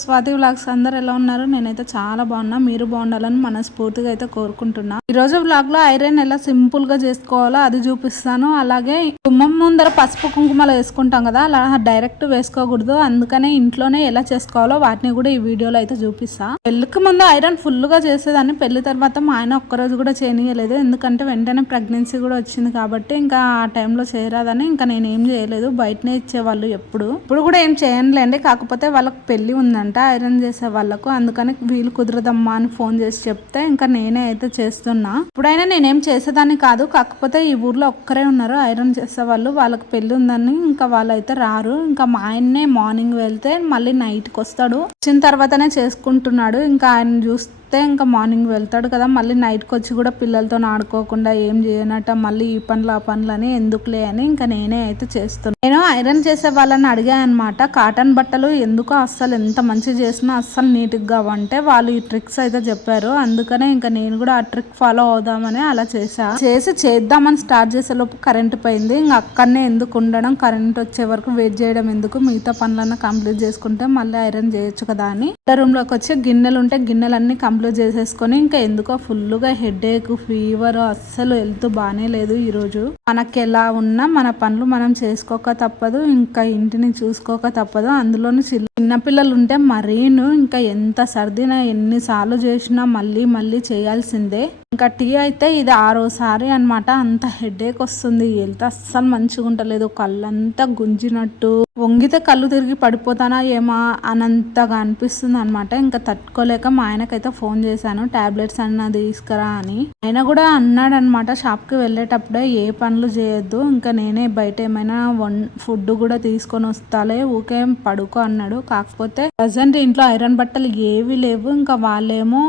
Swathi vlogs అందరు ఎలా ఉన్నారు? నేనైతే చాలా బాగున్నా. మీరు బాగుండాలని మనస్ఫూర్తిగా అయితే కోరుకుంటున్నా. ఈ రోజు వ్లాగ్లో ఐరన్ ఎలా సింపుల్గా చేసుకోవాలో అది చూపిస్తాను. అలాగే గుమ్మం ముందర పసుపు కుంకుమలు వేసుకుంటాం కదా అలా డైరెక్ట్ వేసుకోకూడదు. అందుకనే ఇంట్లోనే ఎలా చేసుకోవాలో వాటిని కూడా ఈ వీడియోలో అయితే చూపిస్తా. పెళ్ళికి ముందు ఐరన్ ఫుల్గా చేసేదాన్ని. పెళ్ళి తర్వాత మా ఆయన ఒక్కరోజు కూడా చేయనీయలేదు. ఎందుకంటే వెంటనే ప్రెగ్నెన్సీ కూడా వచ్చింది కాబట్టి ఇంకా ఆ టైంలో చేయరాదని ఇంకా నేను ఏం చేయలేదు. బయటనే ఇచ్చేవాళ్ళు ఎప్పుడు. ఇప్పుడు కూడా ఏం చేయనులేండి. కాకపోతే వాళ్ళకి పెళ్ళి అంట ఐరన్ చేసే వాళ్ళకు. అందుకని వీలు కుదరదమ్మా అని ఫోన్ చేసి చెప్తే ఇంకా నేనే అయితే చేస్తున్నా. ఇప్పుడైనా నేనేం చేసేదాన్ని కాదు. కాకపోతే ఈ ఊర్లో ఒక్కరే ఉన్నారు. ఐరన్ చేసే వాళ్ళు వాళ్ళకి పెళ్ళి ఉందని ఇంకా వాళ్ళైతే రారు. ఇంకా మా ఆయన్నే మార్నింగ్ వెళ్తే మళ్ళీ నైట్కి వస్తాడు. వచ్చిన తర్వాతనే చేసుకుంటున్నాడు. ఇంకా ఆయన చూస్తే ఇంకా మార్నింగ్ వెళ్తాడు కదా మళ్ళీ నైట్కి వచ్చి కూడా పిల్లలతో ఆడుకోకుండా ఏం చేయనట్ట మళ్ళీ ఈ పనులు ఆ పనులు అని ఎందుకులే అని ఇంకా నేనే అయితే చేస్తున్నాను నేను ఐరన్ చేసే వాళ్ళని అడిగాను అనమాట కాటన్ బట్టలు ఎందుకో అస్సలు ఎంత మంచి చేసినా అస్సలు నీట్గా అంటే వాళ్ళు ఈ ట్రిక్స్ అయితే చెప్పారు అందుకనే ఇంకా నేను కూడా ఆ ట్రిక్ ఫాలో అవుదామని అలా చేసా చేసి చేద్దామని స్టార్ట్ చేసే లోపు కరెంట్ పోయింది ఇంకా అక్కడనే ఎందుకు ఉండడం కరెంట్ వచ్చే వరకు వెయిట్ చేయడం ఎందుకు మిగతా పనులన్నీ కంప్లీట్ చేసుకుంటే మళ్ళీ ఐరన్ చేయొచ్చు కదా అని. రూమ్లోకి వచ్చి గిన్నెలు ఉంటే గిన్నెలన్నీ కంప్లీట్ చేసేసుకొని ఇంకా ఎందుకో ఫుల్గా హెడేక్ ఫీవర్ అస్సలు హెల్త్ బాగానే లేదు ఈ రోజు. మనకి ఎలా ఉన్నా మన పనులు మనం చేసుకోక తప్పదు ఇంకా ఇంటిని చూసుకోక తప్పదు. అందులోనూ చిన్న చిన్నపిల్లలు ఉంటే మరీను ఇంకా ఎంత సర్దినా ఎన్నిసార్లు చేసినా మళ్ళీ మళ్ళీ చేయాల్సిందే. ఇంకా టీ అయితే ఇది ఆరోసారి అన్నమాట. అంత హెడేక్ వస్తుంది. వెళ్తే అస్సలు మంచిగా ఉండలేదు. కళ్ళంతా గుంజినట్టు. వంగితే కళ్ళు తిరిగి పడిపోతానా ఏమా అనంతగా అనిపిస్తుంది అనమాట ఇంకా తట్టుకోలేక మా ఆయనకైతే ఫోన్ చేశాను. టాబ్లెట్స్ అన్న తీసుకురా అని. ఆయన కూడా అన్నాడు అనమాట షాప్కి వెళ్ళేటప్పుడే ఏ పనులు చేయొద్దు. ఇంకా నేనే బయట ఏమైనా వన్ ఫుడ్ కూడా తీసుకొని వస్తాలే. ఊకే పడుకో అన్నాడు. కాకపోతే ప్రజెంట్ ఇంట్లో ఐరన్ బట్టలు ఏవి లేవు. ఇంకా వాళ్ళేమో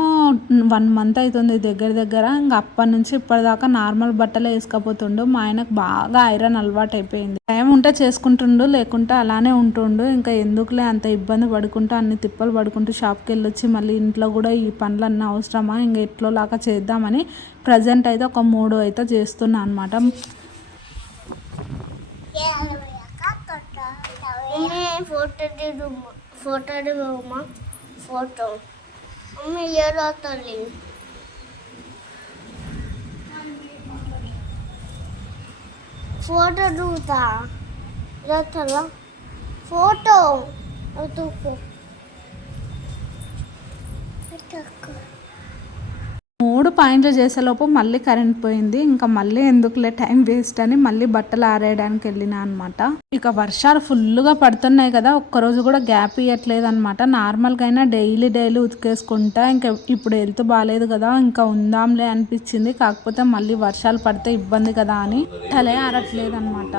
వన్ మంత్ అవుతుంది. దగ్గర దగ్గర ఇంకా అప్పటి నుంచి ఇప్పటిదాకా నార్మల్ బట్టలే వేసుకపోతుండు. మా ఆయనకు బాగా ఐరన్ అలవాటు అయిపోయింది. టైం ఉంటే చేసుకుంటుండు లేకుంటే అలానే ఉంటుండు. ఇంకా ఎందుకులే అంత ఇబ్బంది పడుకుంటూ అన్ని తిప్పలు పడుకుంటూ షాప్కి వెళ్ళొచ్చి మళ్ళీ ఇంట్లో కూడా ఈ పనులు అన్నీ అవసరమా ఇంకా ఎట్లోలాగా చేద్దామని ప్రజెంట్ అయితే ఒక మూడు అయితే చేస్తున్నా అనమాట ఫోటో ఫోటో ఫోటో. ఏదో తల్లి. ఫోటో దిగుతా. ఇలా ఫోటో. తూకు మూడు పాయింట్లు చేసేలోపు మళ్ళీ కరెంట్ పోయింది. ఇంకా మళ్ళీ ఎందుకులే టైం వేస్ట్ అని మళ్ళీ బట్టలు ఆరేయడానికి వెళ్ళినా అనమాట ఇక వర్షాలు ఫుల్గా పడుతున్నాయి కదా ఒక్కరోజు కూడా గ్యాప్ ఇవ్వట్లేదు అనమాట నార్మల్గా అయినా డైలీ డైలీ ఉతికేసుకుంటా ఇంకా ఇప్పుడు హెల్త్ బాగాలేదు కదా ఇంకా ఉందాంలే అనిపించింది. కాకపోతే మళ్ళీ వర్షాలు పడితే ఇబ్బంది కదా అని తలే ఆరట్లేదు అనమాట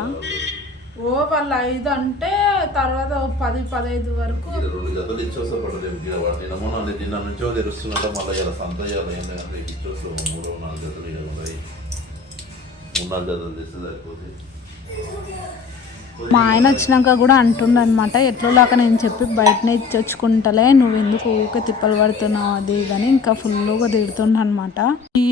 ఓ వాళ్ళు ఐదు అంటే తర్వాత పది పదహైదు వరకు రెండు జతలు ఇచ్చోస్తా పడలేదు నిన్న మొన్న నిన్న నుంచో తెరుస్తున్నట్టు మళ్ళీ ఇలా సంత చేయాలి ఏం లేదంటే మూడో నాలుగు జతలు ఇలా ఉన్నాయి మూడు నాలుగు జతలు తెస్తే సరిపోతుంది మా ఆయన వచ్చినాక కూడా అంటుండ అనమాట ఎట్లోలాక నేను చెప్పి బయటనే తెచ్చుకుంటలే నువ్వు ఎందుకు ఊకే తిప్పలు పడుతున్నావు అది కానీ ఇంకా ఫుల్గా తిడుతుండ అనమాట ఈ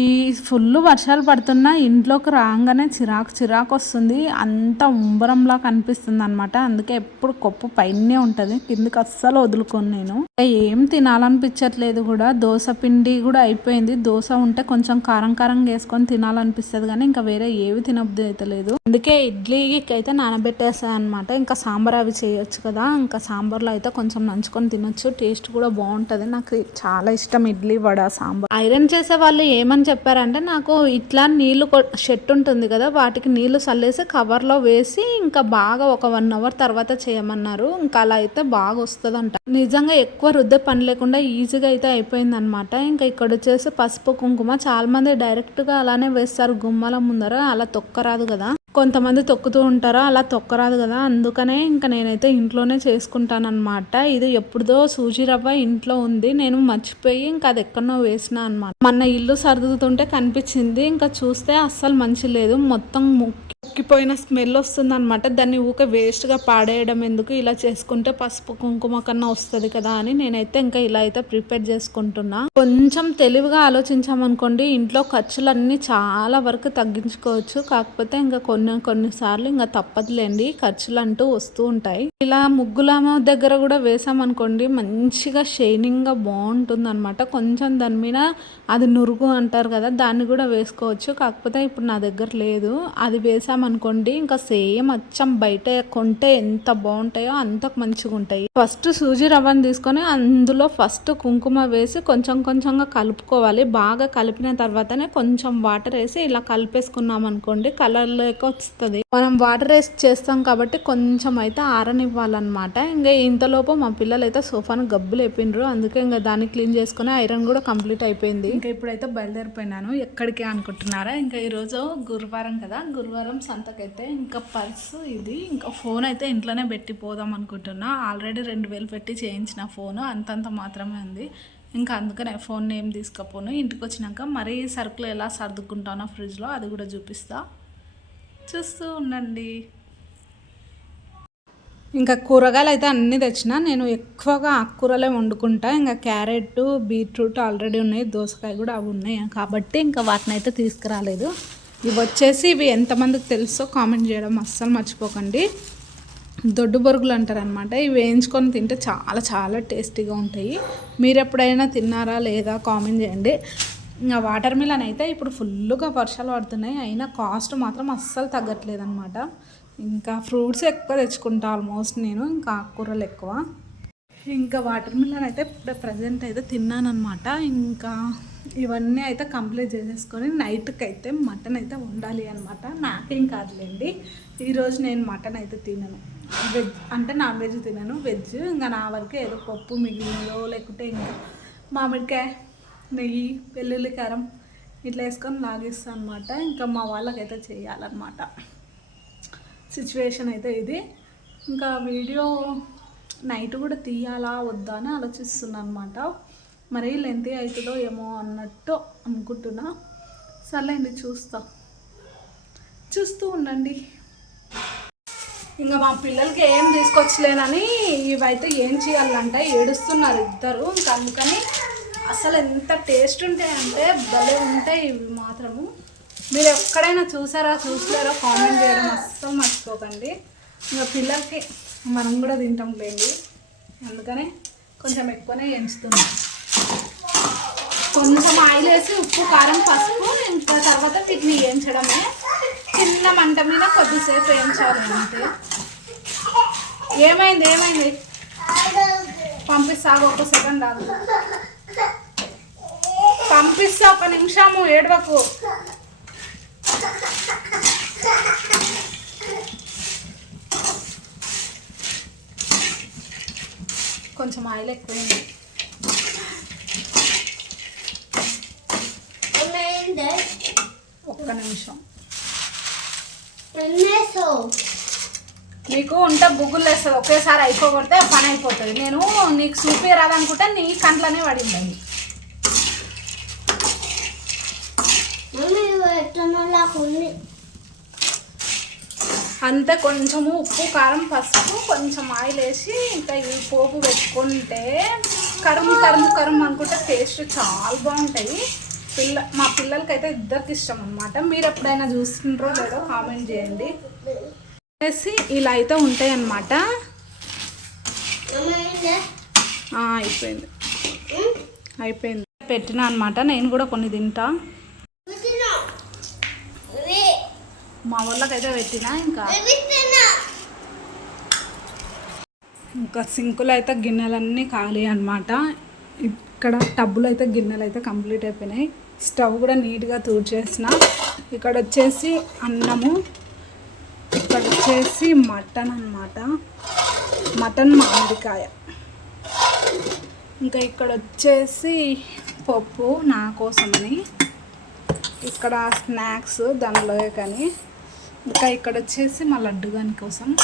ఫుల్ వర్షాలు పడుతున్నా ఇంట్లోకి రాగానే చిరాకు చిరాకు వస్తుంది అంత ఉంబరంలా కనిపిస్తుంది అనమాట అందుకే ఎప్పుడు కొప్పు పైనే ఉంటుంది కిందకి అస్సలు వదులుకోను నేను. ఏం తినాలనిపించట్లేదు కూడా దోశ పిండి కూడా అయిపోయింది. దోశ ఉంటే కొంచెం కారం కారంగా వేసుకొని తినాలనిపిస్తుంది కానీ ఇంకా వేరే ఏవి తినబుద్ధి అయితే లేదు అందుకే ఇడ్లీకి అయితే నానబెట్టేస్తాను అనమాట ఇంకా సాంబార్ అవి చేయొచ్చు కదా. ఇంకా సాంబార్లో అయితే కొంచెం నంచుకొని తినొచ్చు. టేస్ట్ కూడా బాగుంటుంది. నాకు చాలా ఇష్టం ఇడ్లీ వడ సాంబార్. ఐరన్ చేసే వాళ్ళు ఏమని చెప్పారంటే నాకు ఇట్లా నీళ్ళు షెట్ ఉంటుంది కదా వాటికి నీళ్ళు చల్లేసి కవర్లో వేసి ఇంకా బాగా ఒక వన్ అవర్ తర్వాత చేయమన్నారు. ఇంకా అలా అయితే బాగా వస్తుంది అంట నిజంగా ఎక్కువ రుద్దే పని లేకుండా ఈజీగా అయితే అయిపోయింది అనమాట ఇంకా ఇక్కడ వచ్చేసి పసుపు కుంకుమ. చాలా మంది డైరెక్ట్గా అలానే వేస్తారు. గుమ్మల ముందర అలా తొక్కరాదు కదా. కొంతమంది తొక్కుతూ ఉంటారు? అలా తొక్కరాదు కదా. అందుకనే ఇంకా నేనైతే ఇంట్లోనే చేసుకుంటానమాట ఇది ఎప్పుడుదో సూజీ రవ్వ ఇంట్లో ఉంది. నేను మర్చిపోయి ఇంకా అది ఎక్కడనో వేసిన అనమాట మన ఇల్లు సర్దుతుంటే కనిపించింది. ఇంకా చూస్తే అస్సలు మంచి లేదు. మొత్తం ముక్కి ముక్కిపోయిన స్మెల్ వస్తుంది అనమాట దాన్ని ఊకే వేస్ట్గా పాడేయడం ఎందుకు? ఇలా చేసుకుంటే పసుపు కుంకుమ కన్నా వస్తుంది కదా అని నేనైతే ఇంకా ఇలా అయితే ప్రిపేర్ చేసుకుంటున్నా. కొంచెం తెలివిగా ఆలోచించామనుకోండి ఇంట్లో ఖర్చులన్నీ చాలా వరకు తగ్గించుకోవచ్చు. కాకపోతే ఇంకా కొన్ని కొన్నిసార్లు ఇంకా తప్పదులేండి. ఖర్చులు అంటూ వస్తూ ఉంటాయి. ఇలా ముగ్గుల దగ్గర కూడా వేసామనుకోండి మంచిగా షైనింగ్గా బాగుంటుంది అనమాట కొంచెం దాని మీద అది నురుగు అంటారు కదా దాన్ని కూడా వేసుకోవచ్చు. కాకపోతే ఇప్పుడు నా దగ్గర లేదు. అది అనుకోండి ఇంకా సేమ్ అచ్చం బయట కొంటే ఎంత బాగుంటాయో అంత మంచిగా ఉంటాయి. ఫస్ట్ సూజీ రవ్వని తీసుకొని అందులో ఫస్ట్ కుంకుమ వేసి కొంచెం కొంచెంగా కలుపుకోవాలి. బాగా కలిపిన తర్వాతనే కొంచెం వాటర్ వేసి ఇలా కలిపేసుకున్నాం అనుకోండి కలర్ లేక వస్తుంది. మనం వాటర్ వేసి చేస్తాం కాబట్టి కొంచెం అయితే ఆరనివ్వాలన్నమాట. ఇంకా ఇంతలోపు మా పిల్లలు అయితే సోఫాను గబ్బులు వేపిండ్రు. అందుకే ఇంకా దాన్ని క్లీన్ చేసుకుని ఐరన్ కూడా కంప్లీట్ అయిపోయింది. ఇంకా ఇప్పుడైతే బయలుదేరిపోయినాను. ఎక్కడికి అనుకుంటున్నారా? ఇంకా ఈరోజు గురువారం కదా. గురువారం సంతకైతే ఇంకా పర్సు ఇది ఇంకా ఫోన్ అయితే ఇంట్లోనే పెట్టి పోదాం అనుకుంటున్నా. ఆల్రెడీ రెండు వేలు పెట్టి చేయించిన ఫోన్ అంతంత మాత్రమే ఉంది. ఇంకా అందుకనే ఫోన్ ఏం తీసుకపోను. ఇంటికి వచ్చినాక మరీ సరుకులు ఎలా సర్దుకుంటానో ఫ్రిడ్జ్లో అది కూడా చూపిస్తా. చూస్తూ ఉండండి. ఇంకా కూరగాయలు అయితే అన్నీ తెచ్చిన. నేను ఎక్కువగా ఆకుకూరలే వండుకుంటా. ఇంకా క్యారెట్ బీట్రూట్ ఆల్రెడీ ఉన్నాయి. దోసకాయ కూడా అవి ఉన్నాయి. కాబట్టి ఇంకా వాటిని అయితే తీసుకురాలేదు. ఇవి వచ్చేసి ఇవి ఎంతమందికి తెలుసో కామెంట్ చేయడం అస్సలు మర్చిపోకండి. దొడ్డు బొరుగులు అంటారనమాట ఇవి వేయించుకొని తింటే చాలా చాలా టేస్టీగా ఉంటాయి. మీరు ఎప్పుడైనా తిన్నారా లేదా కామెంట్ చేయండి. ఇంకా వాటర్ మిలన్ అయితే ఇప్పుడు ఫుల్గా వర్షాలు పడుతున్నాయి. అయినా కాస్ట్ మాత్రం అస్సలు తగ్గట్లేదు అనమాట ఇంకా ఫ్రూట్స్ ఎక్కువ తెచ్చుకుంటా ఆల్మోస్ట్ నేను ఇంకా ఆకుకూరలు ఎక్కువ. ఇంకా వాటర్ మిలన్ అయితే ఇప్పుడు ప్రజెంట్ అయితే తిన్నానమాట ఇంకా ఇవన్నీ అయితే కంప్లీట్ చేసేసుకొని నైట్కి అయితే మటన్ అయితే ఉండాలి అనమాట నాకేం కాదులేండి. ఈరోజు నేను మటన్ అయితే తినను. వెజ్ అంటే నాన్ వెజ్ తినను. వెజ్ ఇంకా నా వరకు ఏదో పప్పు మిగిలినదో లేకుంటే ఇంకా మామిడికాయ నెయ్యి వెల్లుల్లి కారం ఇట్లా వేసుకొని లాగిస్తాను అనమాట ఇంకా మా వాళ్ళకైతే చేయాలన్నమాట. సిచ్యువేషన్ అయితే ఇది. ఇంకా వీడియో నైట్ కూడా తీయాలా వద్దా అని ఆలోచిస్తున్నాను అనమాట మరీ లెంతి అవుతుందో ఏమో అన్నట్టు అనుకుంటున్నా. సర్లేండి చూస్తా. చూస్తూ ఉండండి. ఇంకా మా పిల్లలకి ఏం తీసుకొచ్చలేనని ఇవైతే ఏం చేయాలంటే ఏడుస్తున్నారు ఇద్దరు. ఇంకా అందుకని అసలు ఎంత టేస్ట్ ఉంటాయంటే భలే ఉంటాయి ఇవి మాత్రము. మీరు ఎక్కడైనా చూసారా చూసారా కామెంట్ చేయడం అస్సలు మర్చిపోకండి. ఇంకా పిల్లలకి మనం కూడా తింటాం లేండి. అందుకనే కొంచెం ఎక్కువనే ఎంచుతున్నాం. కొంచెం ఆయిల్ వేసి ఉప్పు కారం పసుపు ఇంకా తర్వాత వీటిని వేయించడమే. చిన్న మంట మీద కొద్దిసేపు వేయించాలి అంతే. ఏమైంది ఏమైంది? పంపిస్తా ఒక సెకండ్ ఆగు. పంపిస్తా ఒక నిమిషము ఏడవకు. కొంచెం ఆయిల్ ఎక్కువైంది ఏమైంది ఒక్క నిమిషం. నీకు ఉంటే బుగ్గులు వేస్తుంది. ఒకేసారి అయిపోగొడితే పని అయిపోతుంది. నేను నీకు చూపి రాదనుకుంటే నీ కంట్లోనే పడింది అది అంతే కొంచెము ఉప్పు కారం పసుపు కొంచెం ఆయిల్ వేసి ఇంకా ఇవి పోపు పెట్టుకుంటే కరుము కరుము కరుము అనుకుంటే టేస్ట్ చాలా బాగుంటాయి. పిల్ల మా పిల్లలకైతే ఇద్దరికి ఇష్టం అనమాట మీరు ఎప్పుడైనా చూస్తుంటారో లేదో కామెంట్ చేయండి. వేసి ఇలా అయితే ఉంటాయి అన్నమాట అయిపోయింది. అయిపోయింది. పెట్టిన అనమాట నేను కూడా కొన్ని తింటా. మా వాళ్ళకైతే పెట్టిన ఇంకా? ఇంకా సింకులు అయితే గిన్నెలన్నీ ఖాళీ అనమాట ఇక్కడ టబ్బులు అయితే గిన్నెలు అయితే కంప్లీట్ అయిపోయినాయి. స్టవ్ కూడా నీట్గా తూడ్చేసిన. ఇక్కడ వచ్చేసి అన్నము ఇక్కడ వచ్చేసి మటన్ అన్నమాట. మటన్ మామిడికాయ. ఇంకా ఇక్కడ వచ్చేసి పప్పు నా కోసమని. ఇక్కడ స్నాక్స్ దానిలో కానీ. ఇంకా ఇక్కడ వచ్చేసి మా లడ్డు గాని కోసం.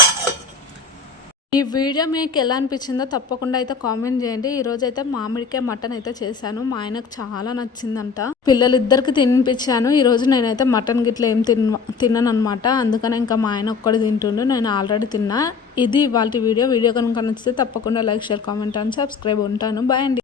ఈ వీడియో మీకు ఎలా అనిపించిందో తప్పకుండా అయితే కామెంట్ చేయండి. ఈ రోజు అయితే మామిడికాయ మటన్ అయితే చేశాను. మా ఆయనకు చాలా నచ్చిందంట. పిల్లలిద్దరికి తినిపించాను. ఈ రోజు నేనైతే మటన్ గిట్ల ఏం తిన తిన్నాను అనమాట అందుకని ఇంకా మా ఆయన ఒక్కడు తింటుండు. నేను ఆల్రెడీ తిన్నా. ఇది వాళ్ళ వీడియో. వీడియో కనుక నచ్చితే తప్పకుండా like share comment and subscribe ఉంటాను. బాయ్ అండి.